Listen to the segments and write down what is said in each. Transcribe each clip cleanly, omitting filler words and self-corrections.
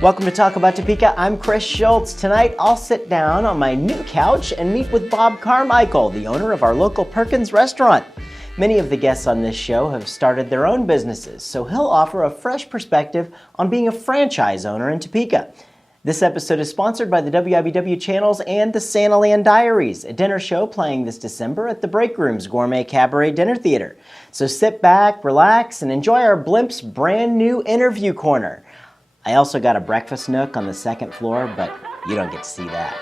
Welcome to Talk About Topeka. I'm Chris Schultz. Tonight, I'll sit down on my new couch and meet with Bob Carmichael, the owner of our local Perkins Restaurant. Many of the guests on this show have started their own businesses, so he'll offer a fresh perspective on being a franchise owner in Topeka. This episode is sponsored by the WIBW channels and the Santaland Diaries, a dinner show playing this December at the Break Room's Gourmet Cabaret Dinner Theater. So sit back, relax, and enjoy our Blimp's brand new interview corner. I also got a breakfast nook on the second floor, but you don't get to see that.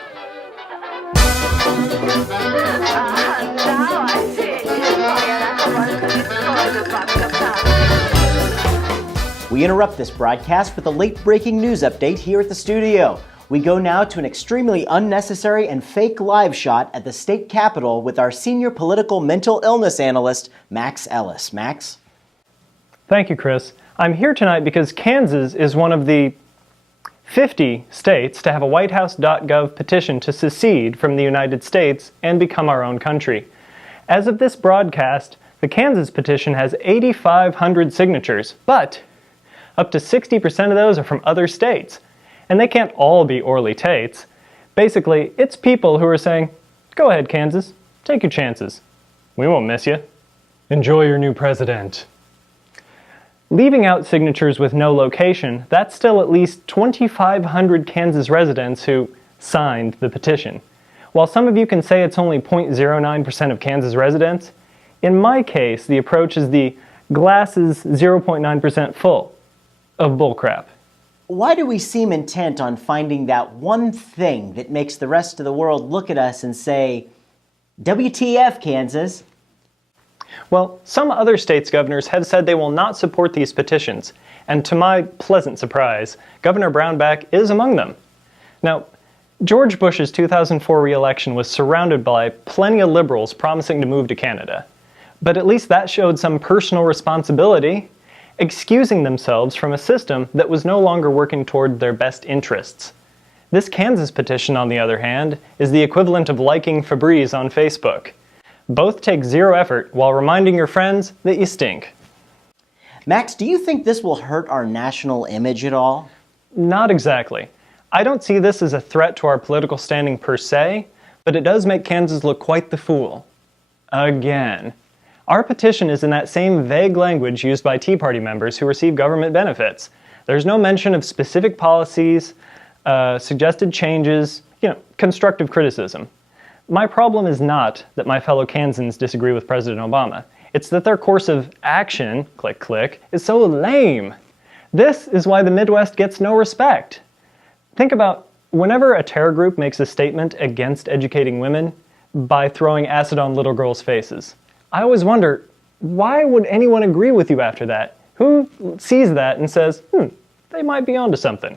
We interrupt this broadcast with a late-breaking news update here at the studio. We go now to an extremely unnecessary and fake live shot at the state capitol with our senior political mental illness analyst, Max Ellis. Max? Thank you, Chris. I'm here tonight because Kansas is one of the 50 states to have a whitehouse.gov petition to secede from the United States and become our own country. As of this broadcast, the Kansas petition has 8,500 signatures, but up to 60% of those are from other states. And they can't all be Orly Tates. Basically, it's people who are saying, go ahead, Kansas, take your chances. We won't miss you. Enjoy your new president. Leaving out signatures with no location, that's still at least 2,500 Kansas residents who signed the petition. While some of you can say it's only 0.09% of Kansas residents, in my case, the approach is the glass is 0.9% full of bullcrap. Why do we seem intent on finding that one thing that makes the rest of the world look at us and say, WTF, Kansas? Well, some other states' governors have said they will not support these petitions, and to my pleasant surprise, Governor Brownback is among them. Now, George Bush's 2004 re-election was surrounded by plenty of liberals promising to move to Canada. But at least that showed some personal responsibility, excusing themselves from a system that was no longer working toward their best interests. This Kansas petition, on the other hand, is the equivalent of liking Febreze on Facebook. Both take zero effort while reminding your friends that you stink. Max, do you think this will hurt our national image at all? Not exactly. I don't see this as a threat to our political standing per se, but it does make Kansas look quite the fool. Again. Our petition is in that same vague language used by Tea Party members who receive government benefits. There's no mention of specific policies, suggested changes, constructive criticism. My problem is not that my fellow Kansans disagree with President Obama. It's that their course of action, click, click, is so lame. This is why the Midwest gets no respect. Think about whenever a terror group makes a statement against educating women by throwing acid on little girls' faces. I always wonder, why would anyone agree with you after that? Who sees that and says, they might be onto something?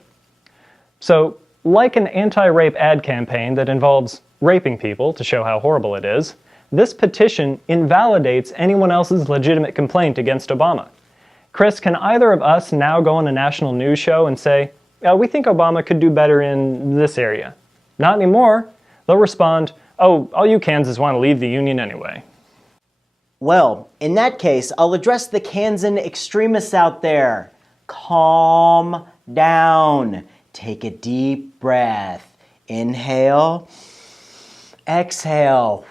So, like an anti-rape ad campaign that involves raping people to show how horrible it is, this petition invalidates anyone else's legitimate complaint against Obama. Chris, can either of us now go on a national news show and say, we think Obama could do better in this area? Not anymore. They'll respond, all you Kansans want to leave the Union anyway. Well, in that case, I'll address the Kansan extremists out there. Calm down. Take a deep breath. Inhale. Exhale.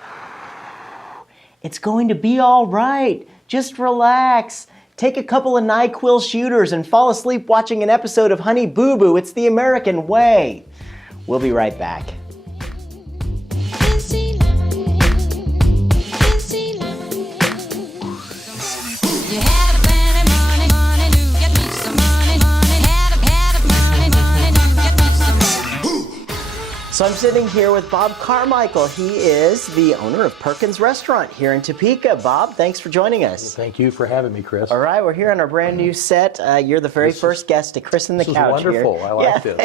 It's going to be all right. Just relax. Take a couple of NyQuil shooters and fall asleep watching an episode of Honey Boo Boo. It's the American way. We'll be right back. So I'm sitting here with Bob Carmichael. He is the owner of Perkins Restaurant here in Topeka. Bob, thanks for joining us. Thank you for having me, Chris. All right, we're here on our brand new set. You're the very first guest to christen the couch here. This is wonderful. I like this.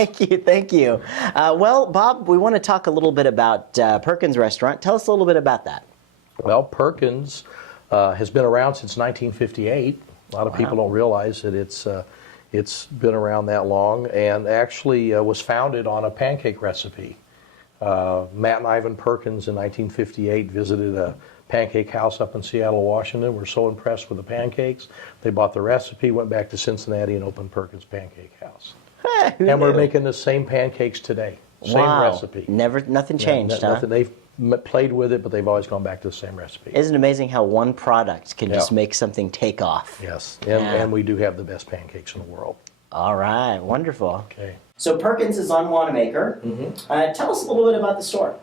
Thank you. Well, Bob, we want to talk a little bit about Perkins Restaurant. Tell us a little bit about that. Well, Perkins has been around since 1958. A lot of people don't realize that it's been around that long, and actually was founded on a pancake recipe. Matt and Ivan Perkins in 1958 visited a pancake house up in Seattle, Washington. Were so impressed with the pancakes, they bought the recipe, went back to Cincinnati and opened Perkins Pancake House. And we're making the same pancakes today. Same Wow. recipe. Nothing changed, huh? Nothing. They've played with it, but they've always gone back to the same recipe. Isn't it amazing how one product can just make something take off? Yes, Yeah. and we do have the best pancakes in the world. All right, wonderful. Okay. So Perkins is on Wanamaker. Tell us a little bit about the store.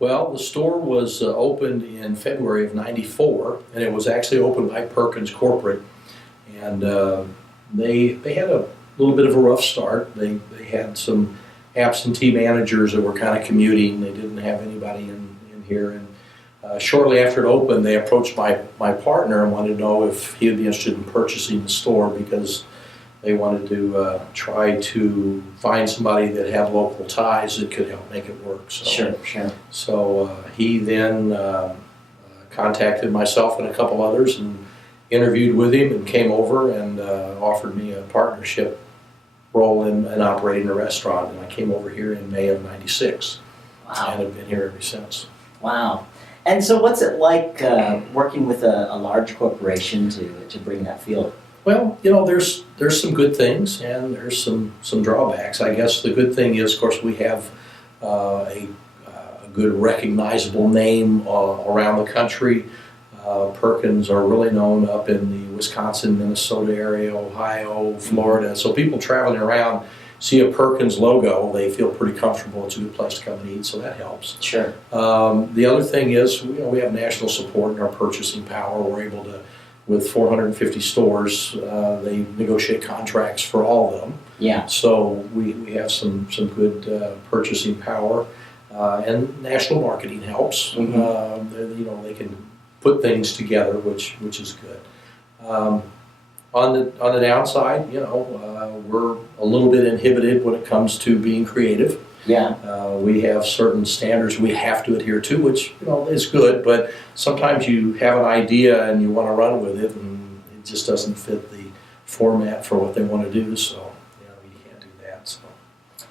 Well, the store was opened in February of '94, and it was actually opened by Perkins Corporate. And they had a little bit of a rough start. They had some absentee managers that were kind of commuting. They didn't have anybody in here. And shortly after it opened, they approached my partner and wanted to know if he would be interested in purchasing the store because they wanted to try to find somebody that had local ties that could help make it work. So, Sure. So he then contacted myself and a couple others and interviewed with him and came over and offered me a partnership role in operating a restaurant. And I came over here in May of '96 and have been here ever since. Wow. And so what's it like working with a large corporation to bring that feel? Well, there's some good things and there's some drawbacks. I guess the good thing is, of course, we have a good recognizable name around the country. Perkins are really known up in the Wisconsin, Minnesota area, Ohio, Florida. So people traveling around see a Perkins logo, they feel pretty comfortable. It's a good place to come and eat, so that helps. Sure. The other thing is, we have national support in our purchasing power. We're able to, with 450 stores, they negotiate contracts for all of them. Yeah. So we have some good purchasing power, and national marketing helps. They can put things together, which is good. On the downside, we're a little bit inhibited when it comes to being creative. Yeah. We have certain standards we have to adhere to, which is good. But sometimes you have an idea and you want to run with it, and it just doesn't fit the format for what they want to do. So you can't do that. So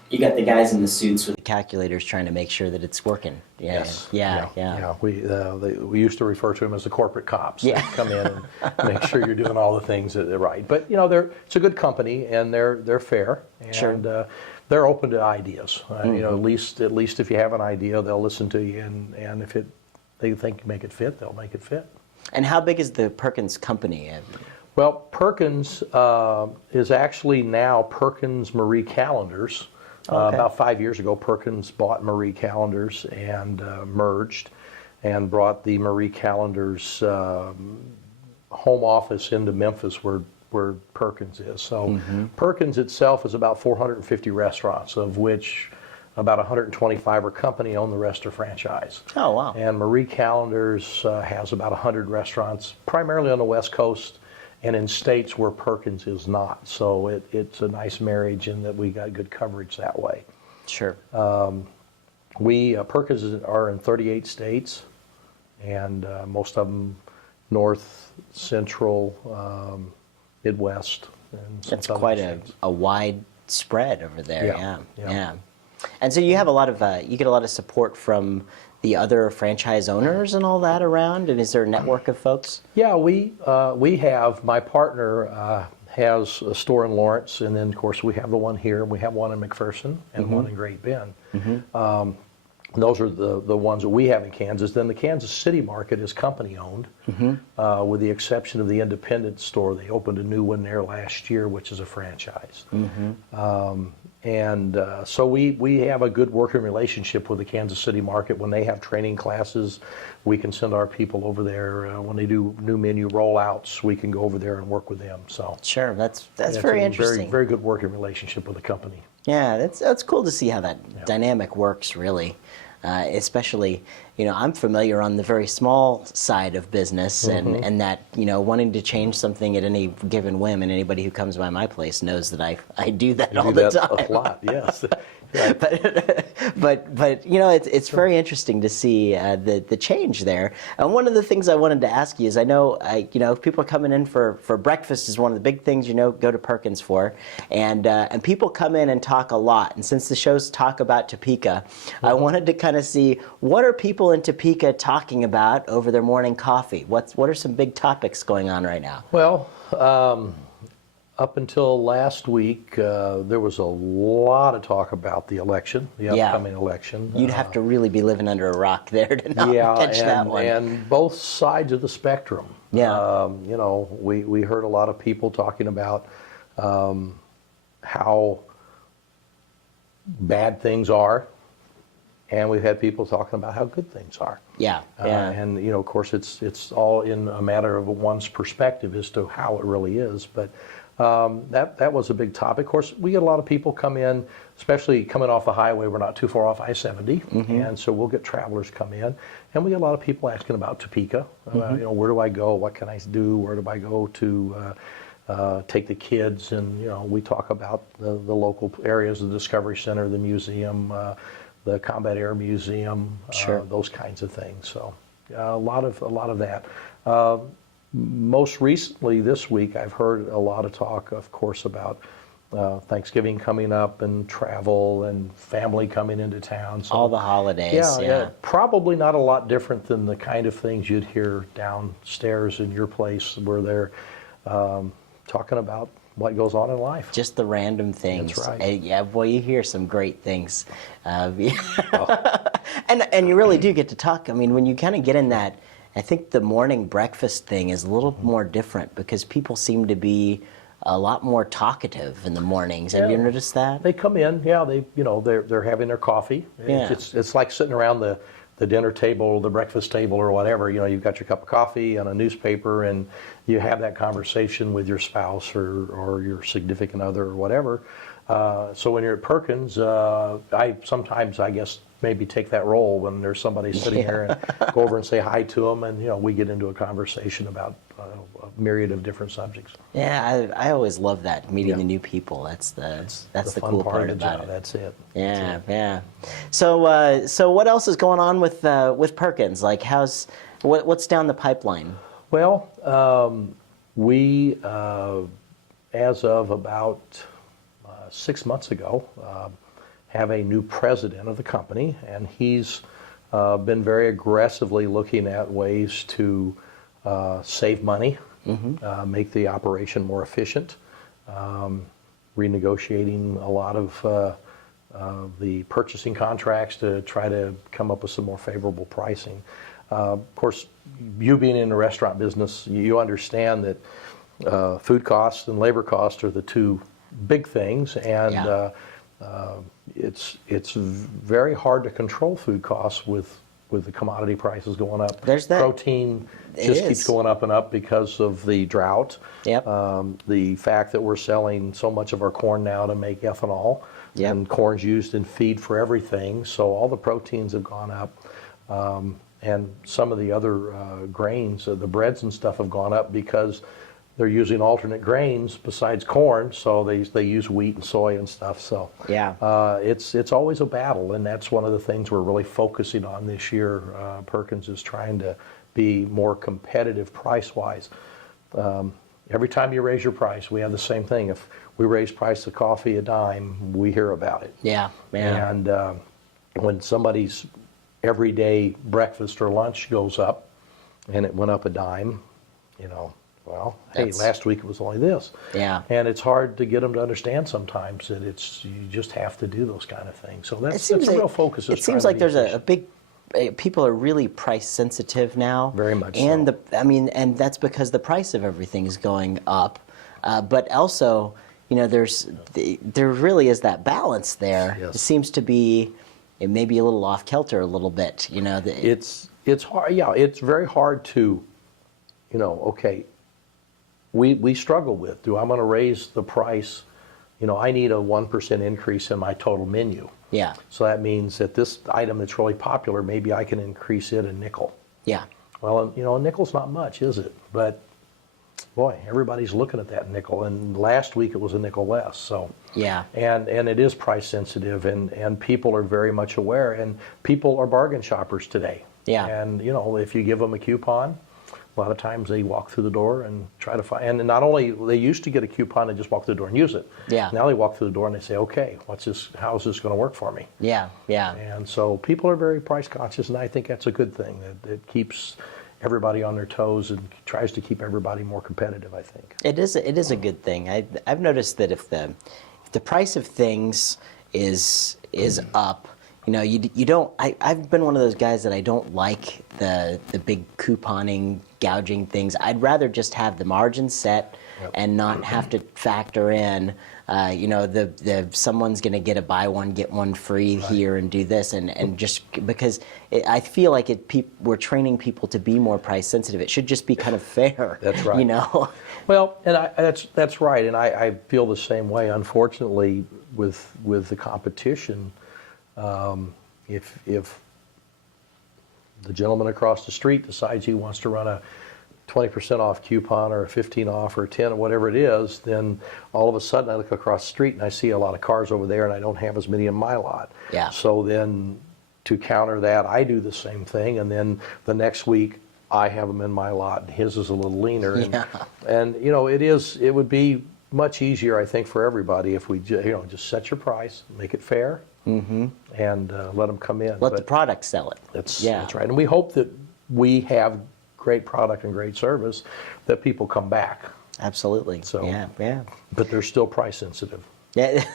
You got the guys in the suits with the calculators trying to make sure that it's working. Yeah. yes, Yeah. We used to refer to them as the corporate cops. Yeah. They come in and make sure you're doing all the things that are right. But it's a good company and they're fair and Sure. They're open to ideas. At least if you have an idea, they'll listen to you, and if they think you make it fit, they'll make it fit. And how big is the Perkins company? Well, Perkins is actually now Perkins Marie Calendars. Okay. About 5 years ago, Perkins bought Marie Calendars and merged and brought the Marie Calendars home office into Memphis where Perkins is. So Perkins itself is about 450 restaurants, of which about 125 are company-owned, the rest are franchise. Oh, wow. And Marie Calendars has about 100 restaurants, primarily on the West Coast, and in states where Perkins is not. So it's a nice marriage in that we got good coverage that way. Sure. Perkins are in 38 states, and most of them north, central, Midwest. And some That's southern quite states. a wide spread over there. Yeah. Yeah. And so you have you get a lot of support from the other franchise owners and all that around. And is there a network of folks? Yeah, we have. My partner has a store in Lawrence, and then of course we have the one here. We have one in McPherson and one in Great Bend. Those are the ones that we have in Kansas. Then the Kansas City market is company owned, with the exception of the independent store. They opened a new one there last year, which is a franchise. So we have a good working relationship with the Kansas City market. When they have training classes, we can send our people over there. When they do new menu rollouts, we can go over there and work with them. So Sure, that's it's very a interesting. Very good working relationship with the company. Yeah, that's cool to see how that dynamic works, really. Especially, I'm familiar on the very small side of business, and that, wanting to change something at any given whim, and anybody who comes by my place knows that I do that all the time. A lot, yes. But it's very interesting to see the change there. And one of the things I wanted to ask you is, I know people are coming in for breakfast is one of the big things go to Perkins for, and people come in and talk a lot. And since the shows talk about Topeka, I wanted to kind of see, what are people in Topeka talking about over their morning coffee? What are some big topics going on right now? Well, Up until last week, there was a lot of talk about the election, the upcoming election. You'd have to really be living under a rock there to not catch that one. And both sides of the spectrum. Yeah. We heard a lot of people talking about how bad things are, and we've had people talking about how good things are. Yeah. And of course, it's all in a matter of one's perspective as to how it really is. But that was a big topic. Of course, we get a lot of people come in, especially coming off the highway. We're not too far off I-70, and so we'll get travelers come in, and we get a lot of people asking about Topeka. Where do I go? What can I do? Where do I go to take the kids? And we talk about the local areas, the Discovery Center, the museum, the Combat Air Museum, those kinds of things. So a lot of that. Most recently this week, I've heard a lot of talk, of course, about Thanksgiving coming up and travel and family coming into town. So, all the holidays. Yeah. Probably not a lot different than the kind of things you'd hear downstairs in your place where they're talking about what goes on in life. Just the random things. That's right. Yeah, boy, you hear some great things. And you really do get to talk. I mean, when you kind of get in that, I think the morning breakfast thing is a little more different because people seem to be a lot more talkative in the mornings. Have you noticed that? They come in, they're having their coffee. Yeah. It's like sitting around the dinner table, the breakfast table, or whatever. You've got your cup of coffee and a newspaper, and you have that conversation with your spouse or your significant other or whatever. So when you're at Perkins, I sometimes, I guess, maybe take that role when there's somebody sitting here and go over and say hi to them, and we get into a conversation about a myriad of different subjects. Yeah, I always love that, meeting the new people. That's the cool part about it. That's it. Yeah. So what else is going on with Perkins? Like, what's down the pipeline? Well, we as of about 6 months ago have a new president of the company, and he's been very aggressively looking at ways to save money, make the operation more efficient, renegotiating a lot of the purchasing contracts to try to come up with some more favorable pricing. Of course, you being in the restaurant business, you understand that food costs and labor costs are the two big things, and it's very hard to control food costs with the commodity prices going up. There's that. Protein keeps going up and up because of the drought. Yep. The fact that we're selling so much of our corn now to make ethanol, and corn's used in feed for everything, so all the proteins have gone up. And some of the other grains, the breads and stuff have gone up because they're using alternate grains besides corn, so they use wheat and soy and stuff. So it's always a battle, and that's one of the things we're really focusing on this year. Perkins is trying to be more competitive price-wise. Every time you raise your price, we have the same thing. If we raise price of coffee a dime, we hear about it. Yeah. And when somebody's everyday breakfast or lunch goes up, and it went up a dime, well, hey, last week it was only this. Yeah. And it's hard to get them to understand sometimes that you just have to do those kind of things. So that's a real focus. It seems like there's a big, people are really price sensitive now. Very much and so. And that's because the price of everything is going up. But also, there really is that balance there. Yes. It seems to be, it may be a little off kilter a little bit. It's hard. Yeah, it's very hard to, okay. We struggle with, I'm going to raise the price? I need a 1% increase in my total menu. Yeah. So that means that this item that's really popular, maybe I can increase it a nickel. Yeah. Well, a nickel's not much, is it? But boy, everybody's looking at that nickel, and last week it was a nickel less. So yeah. And it is price sensitive, and people are very much aware, and people are bargain shoppers today. Yeah. And if you give them a coupon, a lot of times they walk through the door and try to find, and not only, they used to get a coupon and just walk through the door and use it. Yeah. Now they walk through the door and they say, okay, how is this going to work for me? Yeah. And so people are very price conscious, and I think that's a good thing. It keeps everybody on their toes and tries to keep everybody more competitive, I think. It is a good thing. I've noticed that if the price of things is up, you know, you don't. I've been one of those guys that I don't like the big couponing, gouging things. I'd rather just have the margin set and not have to factor in, you know, the someone's going to get a buy one get one free here and do this and just because I feel like we're training people to be more price sensitive. It should just be kind of fair. That's right. You know. Well, and that's right, and I feel the same way. Unfortunately, with the competition, if the gentleman across the street decides he wants to run a 20% off coupon or a 15 off or a 10 or whatever it is, then all of a sudden I look across the street and I see a lot of cars over there and I don't have as many in my lot. Yeah. So then to counter that, I do the same thing, and then the next week I have them in my lot and his is a little leaner. And you know, it would be much easier, I think, for everybody if we just set your price, make it fair, and let them come in. Let the product sell it. That's right. And we hope that we have great product and great service that people come back. Absolutely. So, yeah. But they're still price sensitive. Yeah.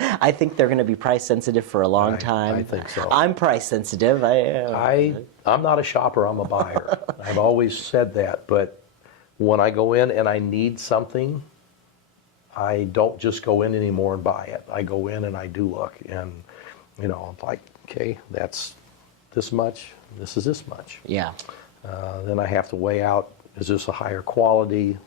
I think they're going to be price sensitive for a long time. I think so. I'm price sensitive. I'm not a shopper, I'm a buyer. I've always said that, but when I go in and I need something, I don't just go in anymore and buy it. I go in and I do look, and you know, I'm like, okay, that's this much, this is this much. Yeah. Then I have to weigh out, is this a higher quality?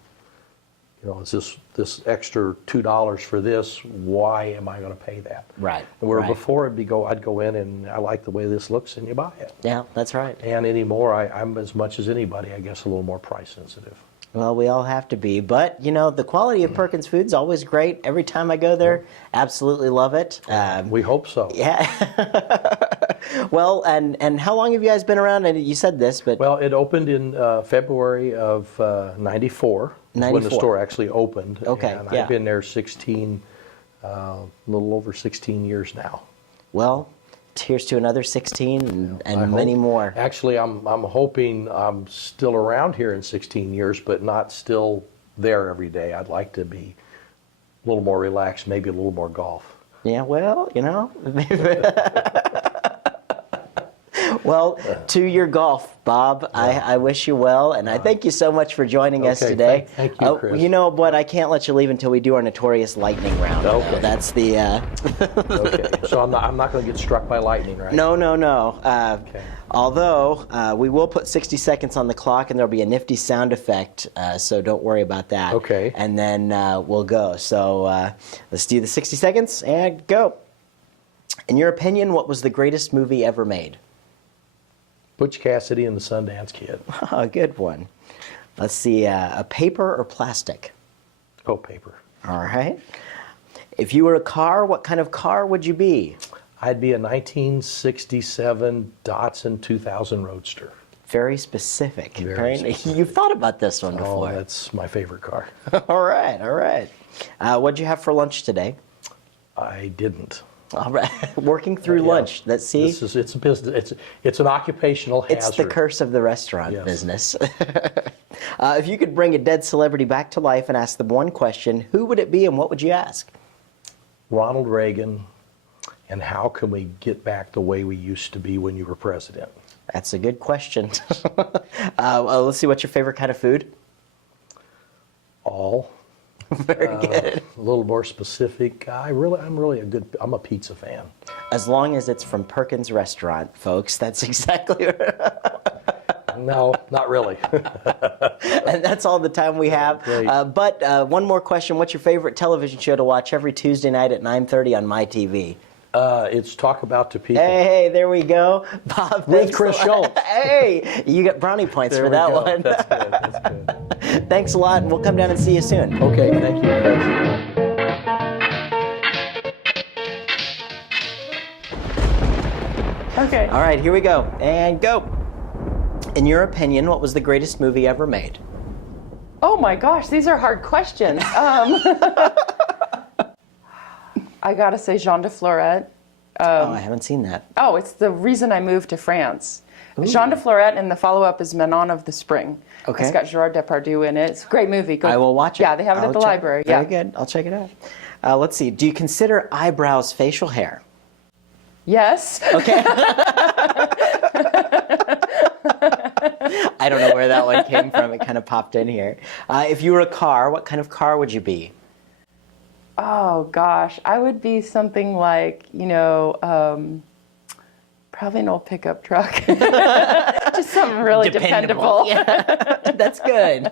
You know, is this extra $2 for this? Why am I going to pay that? Right. Where before I'd go in and I like the way this looks, and you buy it. Yeah, that's right. And anymore, I'm as much as anybody, I guess, a little more price sensitive. Well, we all have to be, but you know, the quality of Perkins Food's always great. Every time I go there, absolutely love it. We hope so. Yeah. Well, and how long have you guys been around? And you said this, but Well, it opened in February of '94. When the store actually opened. Okay. And I've been there 16, a little over 16 years now. Well, here's to another 16 and I many hope. more. Actually, I'm hoping I'm still around here in 16 years, but not still there every day. I'd like to be a little more relaxed, maybe a little more golf. Yeah, well, you know. Well, to your golf, Bob, I wish you well, and I thank you so much for joining us today. Thank you, Chris. You know what? I can't let you leave until we do our notorious lightning round. Okay. That's the... Okay, so I'm not going to get struck by lightning, right? No. Okay. Although, we will put 60 seconds on the clock, and there'll be a nifty sound effect, so don't worry about that. Okay. And then we'll go. So let's do the 60 seconds, and go. In your opinion, what was the greatest movie ever made? Butch Cassidy and the Sundance Kid. Oh, good one. Let's see, a paper or plastic? Oh, paper. All right. If you were a car, what kind of car would you be? I'd be a 1967 Datsun 2000 Roadster. Very specific. Very specific. You've thought about this one Oh, before. that's my favorite car. All right. What'd you have for lunch today? I didn't. All right. Working through lunch. Let's see. It's a business. It's an occupational hazard. It's the curse of the restaurant Yes. business. If you could bring a dead celebrity back to life and ask them one question, who would it be and what would you ask? Ronald Reagan, and how can we get back the way we used to be when you were president? That's a good question. Well, let's see. What's your favorite kind of food? All. Very good. A little more specific. I'm a pizza fan. As long as it's from Perkins Restaurant, folks. That's exactly right. No, not really. And that's all the time we have. Great. But one more question. What's your favorite television show to watch every Tuesday night at 9:30 on MyTV? It's Talk About Topeka. Hey, there we go. Bob, With Chris Schultz. Hey, you got brownie points There for we that go. one. That's good. That's good. Thanks a lot, and we'll come down and see you soon. Okay, thank you, Chris. Okay. All right, here we go. And go. In your opinion, what was the greatest movie ever made? Oh my gosh, these are hard questions. I gotta say Jean de Florette. Oh, I haven't seen that. Oh, it's the reason I moved to France. Jean de Florette, and the follow-up is Manon of the Spring. Okay. It's got Gerard Depardieu in it. It's a great movie. Go, I will watch it. Yeah, they have it I'll at the check- library. Very Yeah. good. I'll check it out. Let's see. Do you consider eyebrows facial hair? Yes. Okay. I don't know where that one came from. It kind of popped in here. If you were a car, what kind of car would you be? Oh gosh, I would be something like, probably an old pickup truck. Just something really dependable. Yeah. That's good.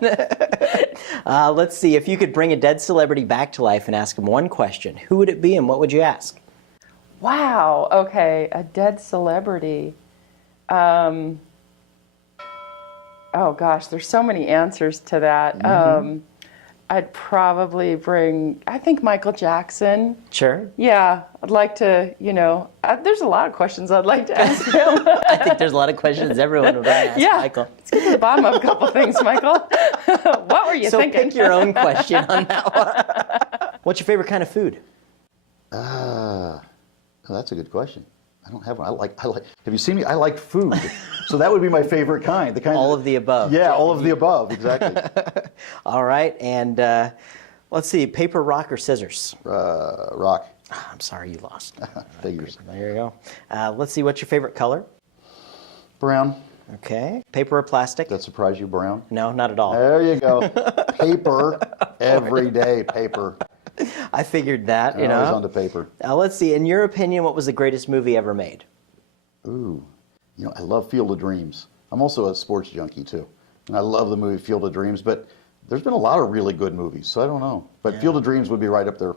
Let's see. If you could bring a dead celebrity back to life and ask him one question, who would it be and what would you ask? Wow. Okay, a dead celebrity. Oh gosh, there's so many answers to that. I'd probably bring, I think, Michael Jackson. Sure. Yeah, I'd like to, there's a lot of questions I'd like to ask him. I think there's a lot of questions everyone would ask Michael. Let's get to the bottom of a couple things, Michael. What were you So thinking? pick your own question on that one. What's your favorite kind of food? Oh, that's a good question. I don't have one. I like. Have you seen me? I like food, so that would be my favorite kind. The kind All of the above. Yeah, all of the above. Exactly. All right, and let's see, paper, rock, or scissors? Rock. I'm sorry, you lost. Figures. There you go. Let's see, what's your favorite color? Brown. Okay. Paper or plastic? That surprise you, brown? No, not at all. There you go. Paper. Every day, paper. I figured that, Always on the paper. Let's see, in your opinion, what was the greatest movie ever made? Ooh. I love Field of Dreams. I'm also a sports junkie, too. And I love the movie Field of Dreams, but there's been a lot of really good movies, so I don't know. But Field of Dreams would be right up there.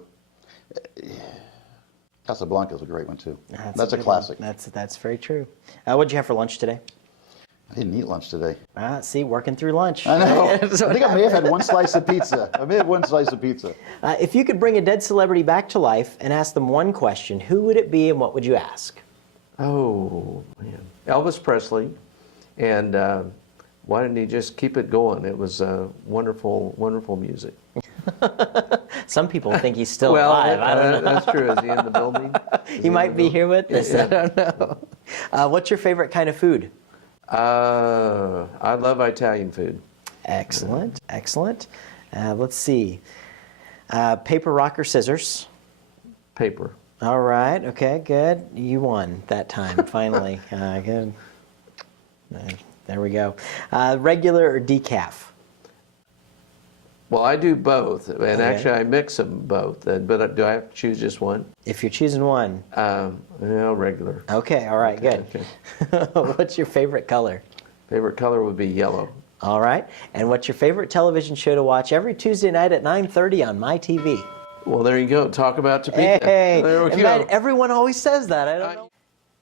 Casablanca's a great one, too. That's a good classic. one. That's very true. What'd you have for lunch today? I didn't eat lunch today. See, working through lunch. I know. I think I may have had one slice of pizza. If you could bring a dead celebrity back to life and ask them one question, who would it be and what would you ask? Oh, man. Elvis Presley. And why didn't he just keep it going? It was wonderful, wonderful music. Some people think he's still Well, alive. I don't know. That's true. Is he in the building? He might be here with us. I don't know. What's your favorite kind of food? I love Italian food. Excellent, excellent. Let's see. Paper, rock, or scissors? Paper. All right, okay, good. You won that time, finally. Good. There we go. Regular or decaf? Well, I do both, and Okay. actually I mix them both. But do I have to choose just one? If you're choosing one. Regular. Okay, all right, good. Okay. What's your favorite color? Favorite color would be yellow. All right. And what's your favorite television show to watch every Tuesday night at 9:30 on MyTV? Well, there you go. Talk about Topeka. Hey, There we in go. fact, everyone always says that. I don't know.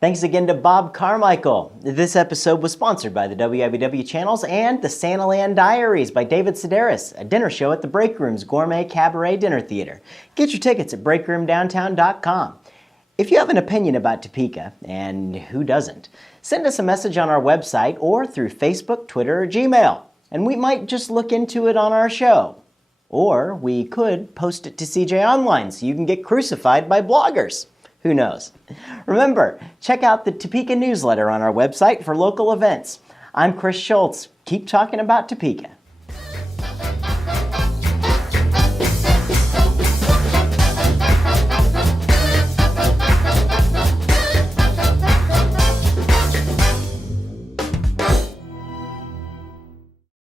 Thanks again to Bob Carmichael. This episode was sponsored by the WIBW channels and the Santaland Diaries by David Sedaris, a dinner show at the Break Room's Gourmet Cabaret Dinner Theater. Get your tickets at breakroomdowntown.com. If you have an opinion about Topeka, and who doesn't, send us a message on our website or through Facebook, Twitter, or Gmail, and we might just look into it on our show. Or we could post it to CJ Online so you can get crucified by bloggers. Who knows? Remember, check out the Topeka newsletter on our website for local events. I'm Chris Schultz. Keep talking about Topeka.